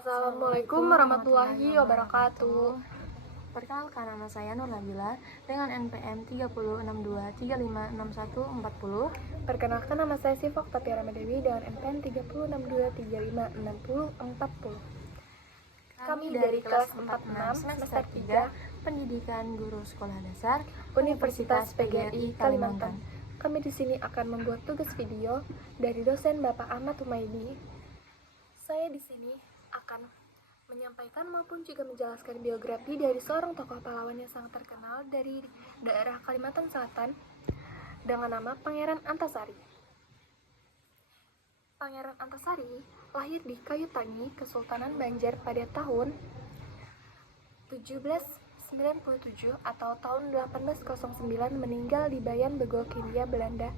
Assalamualaikum warahmatullahi wabarakatuh. Perkenalkan, nama saya Nur Nabila dengan NPM 3062356140. Perkenalkan, nama saya Sifok Tapia Ramadewi dengan NPM 3062356040. Kami dari kelas 46 semester 3 Pendidikan Guru Sekolah Dasar Universitas PGRI Kalimantan. Kami di sini akan membuat tugas video dari dosen Bapak Ahmad Humaydi. Saya di sini akan menyampaikan maupun juga menjelaskan biografi dari seorang tokoh pahlawan yang sangat terkenal dari daerah Kalimantan Selatan dengan nama Pangeran Antasari. Pangeran Antasari lahir di Kayutangi, Kesultanan Banjar pada tahun 1797 atau tahun 1809, meninggal di Bayan Begol, Hindia Belanda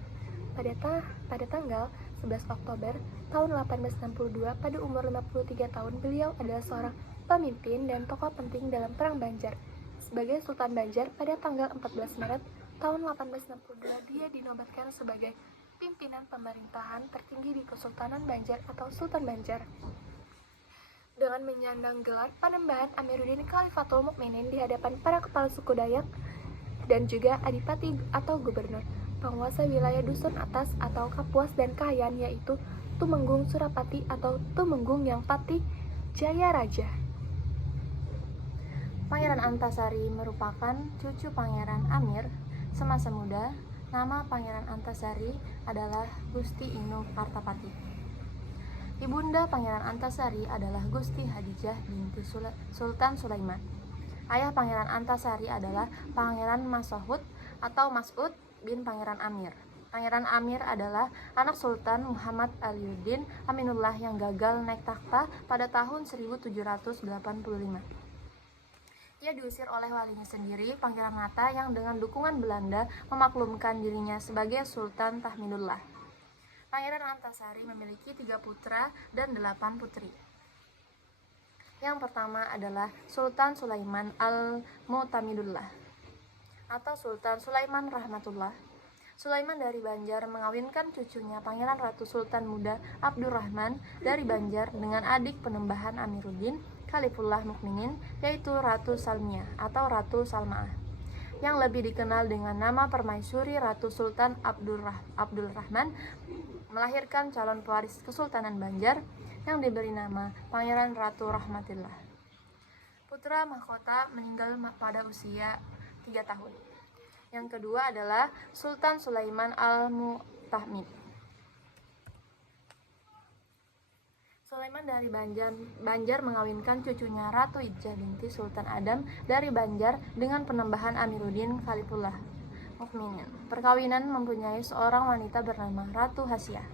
pada tanggal 11 Oktober tahun 1862 pada umur 53 tahun. Beliau adalah seorang pemimpin dan tokoh penting dalam Perang Banjar. Sebagai Sultan Banjar pada tanggal 14 Maret tahun 1862, dia dinobatkan sebagai pimpinan pemerintahan tertinggi di Kesultanan Banjar atau Sultan Banjar. Dengan menyandang gelar Panembahan Amiruddin Khalifatul Mukminin di hadapan para kepala suku Dayak dan juga adipati atau gubernur, penguasa wilayah dusun atas atau Kapuas dan Kahayan, yaitu Tumenggung Surapati atau Tumenggung Yang Pati Jaya Raja. Pangeran Antasari merupakan cucu Pangeran Amir. Semasa muda, nama Pangeran Antasari adalah Gusti Inu Kartapati. Ibunda Pangeran Antasari adalah Gusti Hadijah binti Sultan Sulaiman. Ayah Pangeran Antasari adalah Pangeran Mas'ud atau Mas'ud bin Pangeran Amir. Pangeran Amir adalah anak Sultan Muhammad Aliuddin Aminullah yang gagal naik takhta pada tahun 1785. Ia diusir oleh walinya sendiri, Pangeran Ngata, yang dengan dukungan Belanda memaklumkan dirinya sebagai Sultan Tahmidullah. Pangeran Antasari memiliki 3 putra dan 8 putri. Yang pertama adalah Sultan Sulaiman Al-Mu'tamidullah atau Sultan Sulaiman Rahmatullah. Sulaiman dari Banjar mengawinkan cucunya Pangeran Ratu Sultan Muda Abdurrahman dari Banjar dengan adik Penembahan Amiruddin Khalifullah Mukminin, yaitu Ratu Salmiah atau Ratu Salmaah, yang lebih dikenal dengan nama permaisuri Ratu Sultan Abdul Rahman, melahirkan calon pewaris Kesultanan Banjar yang diberi nama Pangeran Ratu Rahmatillah. Putra mahkota meninggal pada usia 3 tahun. Yang kedua adalah Sultan Sulaiman Al-Mu'tamid. Sulaiman dari Banjar mengawinkan cucunya Ratu Ijah binti Sultan Adam dari Banjar dengan Penembahan Amiruddin Khalifullah Mukminin. Perkawinan mempunyai seorang wanita bernama Ratu Hasiyah.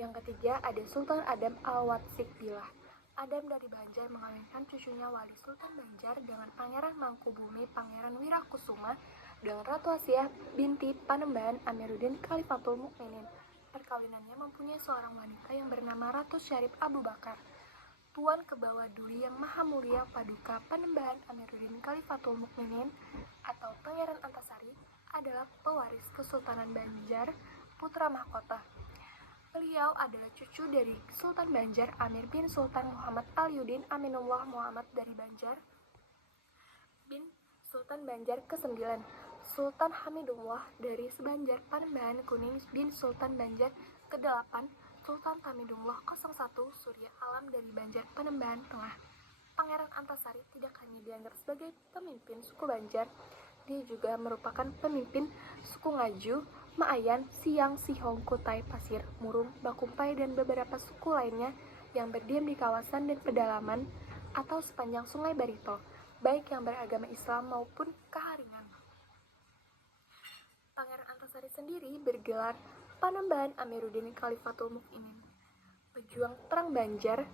Yang ketiga ada Sultan Adam Al-Watsik Billah. Adam dari Banjar mengawinkan cucunya Wali Sultan Banjar dengan Pangeran Mangkubumi Pangeran Wirakusuma dengan Ratu Hasiyah binti Panembahan Amiruddin Khalifatul Mukminin. Perkawinannya mempunyai seorang wanita yang bernama Ratu Syarif Abu Bakar, Tuan Kebawah Duli yang Maha Mulia Paduka Panembahan Amiruddin Khalifatul Mukminin atau Pangeran Antasari adalah pewaris Kesultanan Banjar, putra mahkota. Beliau adalah cucu dari Sultan Banjar Amir bin Sultan Muhammad Aliuddin Aminullah Muhammad dari Banjar bin Sultan Banjar ke-9, Sultan Hamidullah dari Sebanjar Panembahan Kuning bin Sultan Banjar ke-8, Sultan Hamidullah 01 Surya Alam dari Banjar Panembahan Tengah. Pangeran Antasari tidak hanya dianggap sebagai pemimpin suku Banjar, dia juga merupakan pemimpin suku Ngaju, Maayan, Siang, Sihong, Kutai, Pasir, Murung, Bakumpai, dan beberapa suku lainnya yang berdiam di kawasan dan pedalaman atau sepanjang Sungai Barito, baik yang beragama Islam maupun Kaharingan. Pangeran Antasari sendiri bergelar Panembahan Amiruddin Khalifatul Mukminin, pejuang Perang Banjar,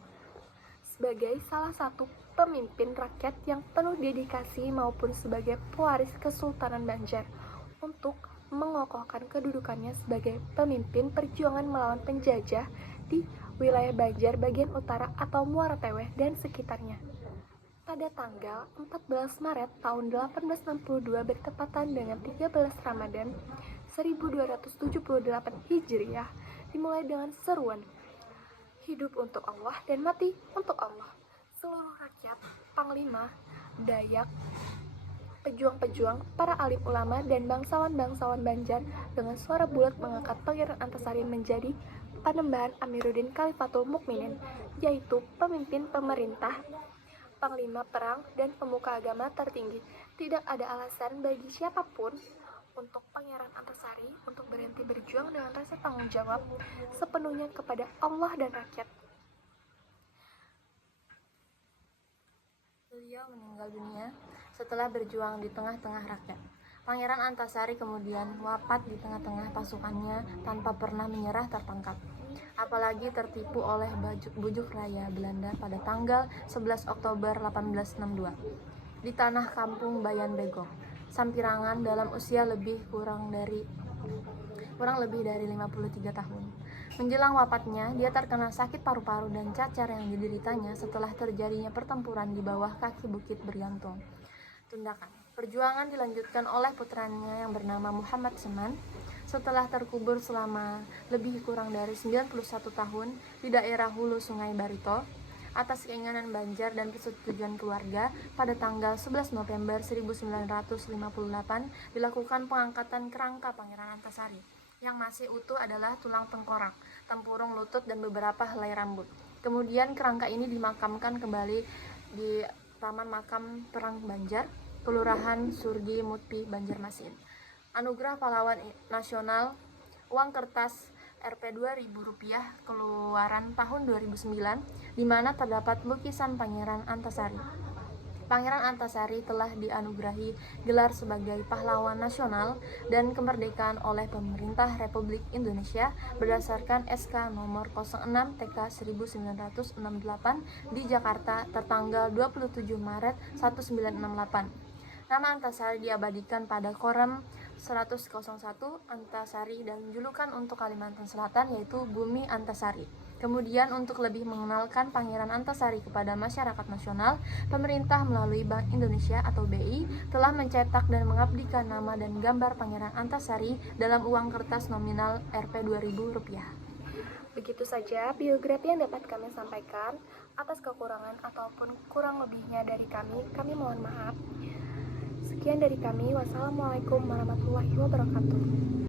sebagai salah satu pemimpin rakyat yang penuh dedikasi maupun sebagai pewaris Kesultanan Banjar untuk mengokohkan kedudukannya sebagai pemimpin perjuangan melawan penjajah di wilayah Banjar bagian utara atau Muara Teweh dan sekitarnya. Pada tanggal 14 Maret tahun 1862 bertepatan dengan 13 Ramadan 1278 Hijriah, dimulai dengan seruan hidup untuk Allah dan mati untuk Allah. Seluruh rakyat, panglima, dayak, pejuang-pejuang, para alim ulama, dan bangsawan-bangsawan Banjar dengan suara bulat mengangkat Pangeran Antasari menjadi Panembahan Amiruddin Khalifatul Mukminin, yaitu pemimpin pemerintah, panglima perang, dan pemuka agama tertinggi. Tidak ada alasan bagi siapapun untuk Pangeran Antasari untuk berhenti berjuang dengan rasa tanggung jawab sepenuhnya kepada Allah dan rakyat. Beliau meninggal dunia setelah berjuang di tengah-tengah rakyat. Pangeran Antasari kemudian wafat di tengah-tengah pasukannya tanpa pernah menyerah tertangkap, apalagi tertipu oleh bujuk raya Belanda pada tanggal 11 Oktober 1862 di tanah kampung Bayan Begok, Sampirangan dalam usia kurang lebih dari 53 tahun. Menjelang wafatnya, dia terkena sakit paru-paru dan cacar yang dideritanya setelah terjadinya pertempuran di bawah kaki Bukit Bergantung. Tundakan. Perjuangan dilanjutkan oleh putranya yang bernama Muhammad Seman setelah terkubur selama kurang dari 91 tahun di daerah hulu Sungai Barito atas keinginan Banjar dan persetujuan keluarga. Pada tanggal 11 November 1958 dilakukan pengangkatan kerangka Pangeran Antasari. Yang masih utuh adalah tulang tengkorak, tempurung lutut, dan beberapa helai rambut. Kemudian kerangka ini dimakamkan kembali di Taman Makam Perang Banjar, Kelurahan Surgi Mutpi, Banjarmasin. Anugerah Pahlawan Nasional, uang kertas Rp 2.000 keluaran tahun 2009, di mana terdapat lukisan Pangeran Antasari. Pangeran Antasari telah dianugerahi gelar sebagai pahlawan nasional dan kemerdekaan oleh pemerintah Republik Indonesia berdasarkan SK nomor 06 TK 1968 di Jakarta tertanggal 27 Maret 1968. Nama Antasari diabadikan pada Korem 101 Antasari dan julukan untuk Kalimantan Selatan yaitu Bumi Antasari. Kemudian untuk lebih mengenalkan Pangeran Antasari kepada masyarakat nasional, pemerintah melalui Bank Indonesia atau BI telah mencetak dan mengabdikan nama dan gambar Pangeran Antasari dalam uang kertas nominal Rp 2.000. Begitu saja biografi yang dapat kami sampaikan. Atas kekurangan ataupun kurang lebihnya dari kami mohon maaf. Sekian dari kami. Wassalamualaikum warahmatullahi wabarakatuh.